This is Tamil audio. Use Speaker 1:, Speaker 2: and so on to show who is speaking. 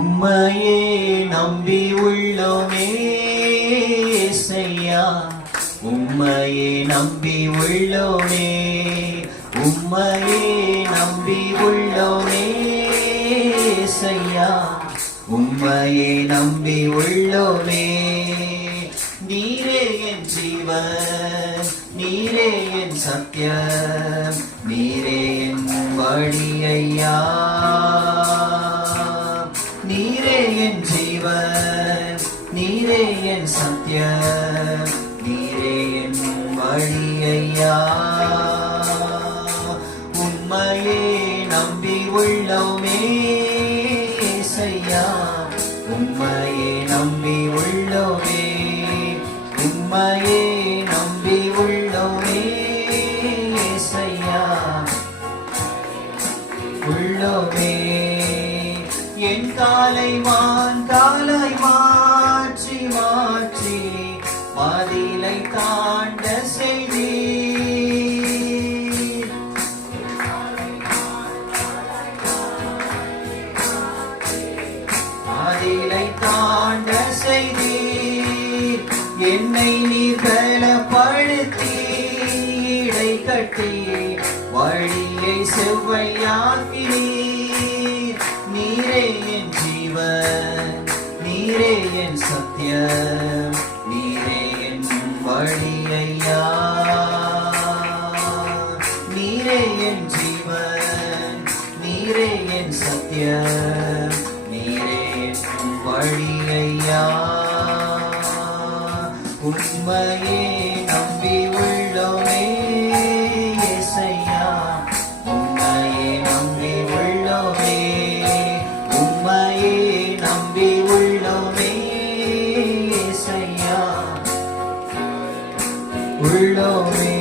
Speaker 1: உம்மையே நம்பி உள்ளோமே செய்யா உம்மையே நம்பி உள்ளோமே உம்மையே நம்பி உள்ளோமே செய்யா உம்மையே நம்பி உள்ளோமே. நீரே என் ஜீவன் நீரே என் சத்தியம் நீரே என் வழி ஐயா. நீரே என் சத்ய நீரே என் வழி ஐயா உம்மையே நம்பி உள்ளோமே ஏசையா உண்மையே நம்பி உள்ளோமே உண்மையே நம்பி உள்ளோமே ஏசையா உள்ளோமே என் காலை மா மதிலை தாண்ட செய்தி மதிலை தாண்ட செய்தி என்னை நீ பலப்படுத்தி இடை கட்டி வழியை செவ்வையாக்கி நீரே என் ஜீவன் நீரே என் சத்தியம். வழி ஐயா நீரே என் ஜீவன் நீரே என் சத்தியம் நீரே என் வழி ஐயா உண்மையே நம்பி உள்ளோமே. உள்ளோமே